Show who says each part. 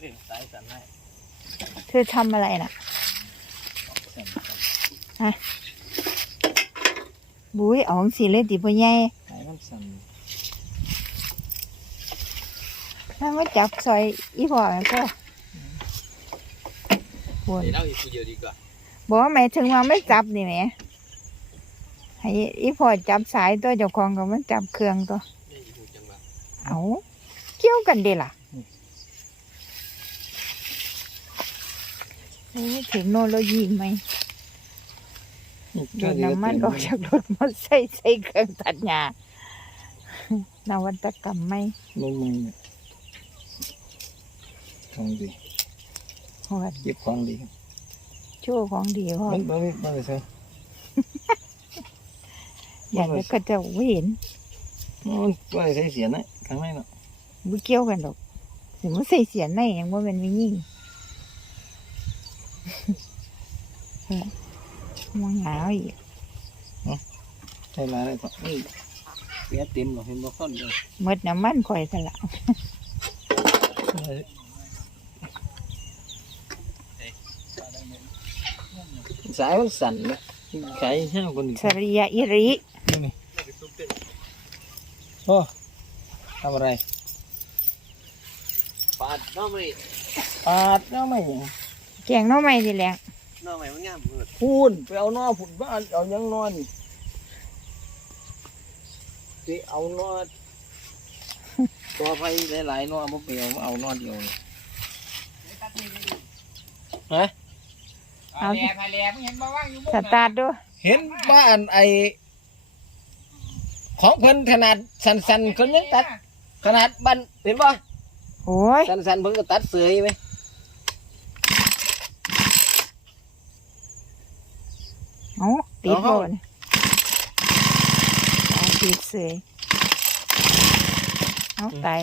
Speaker 1: เป็นสายสันให้
Speaker 2: เธอทำอะไรน่ะ
Speaker 1: สัน
Speaker 2: บุ้ยเอาของสีเลยติบ่ใหญ่
Speaker 1: สายมันสัน
Speaker 2: ถ้ามาจับซอยอีพ่อแม่พ่อปวด
Speaker 1: เดี๋ยวเราอีกทีเดียวดีกว่า
Speaker 2: บอกว่าหมายถึงว่าไม่จับนี่แหมให้อีพ่อจับสายตัวเจ้าของก็มันจับเครื่องตัว
Speaker 1: ไม่อีกหูจังหวะ
Speaker 2: เอาเกี่ยวกันเด้ล่ะ โอ้เทคโนโลยีไหมดูดน้ำมันออกจากรถมาใส่ใส่เครื่องตัดหญ้านวัตกรรมไหม
Speaker 1: ไม่ไม่เนี่ยของดี
Speaker 2: โหด
Speaker 1: เก็บของดี
Speaker 2: ชั่วของดีพ่อ
Speaker 1: มันมันมันเลยใช่
Speaker 2: อยากจะก็จะเห็น
Speaker 1: มันมันเลยใช้เสียนะข้างในเนาะ
Speaker 2: บ่เกี่ยวกันดอกถึงมันใส่เสียในยังว่ามันไม่ ยิ่งมองหาวอีก
Speaker 1: ใช้ลายอะไรก็นี่เสียเต็มหรอกเห็นบ่ค่อนเดียว
Speaker 2: หมดน้ำมันข่อยสละ
Speaker 1: สายมันสั่นนะขายห้าคน
Speaker 2: สริยะอิริ
Speaker 1: โอ้ทำอะไรปาดน้อไม่ปาดน้อไม่
Speaker 2: แกงหน้อไม่ทีแหลง
Speaker 1: น้อไม่มันงามเพิดพูนไปเอาน้อผุนบ้านเอายังนอนสิเอานอตัวไฟหลายๆนอบ่ไปเอาเอานอเดียวนี่ฮะ
Speaker 2: เอา
Speaker 3: แหล่พาแหล่มึงเห็นบ่ว่างอยู่มุม
Speaker 2: สตาร์ทดู
Speaker 1: เห็นบ้านไอของเพิ่นขนาดสันๆคนยังตัด ขนาดบ้านเห็นป่ะ
Speaker 2: โอ้ย
Speaker 1: สันๆเพิ่นก็ตัดเสยไหม
Speaker 2: เอาติดโบนเอาติดเสยเอาตาย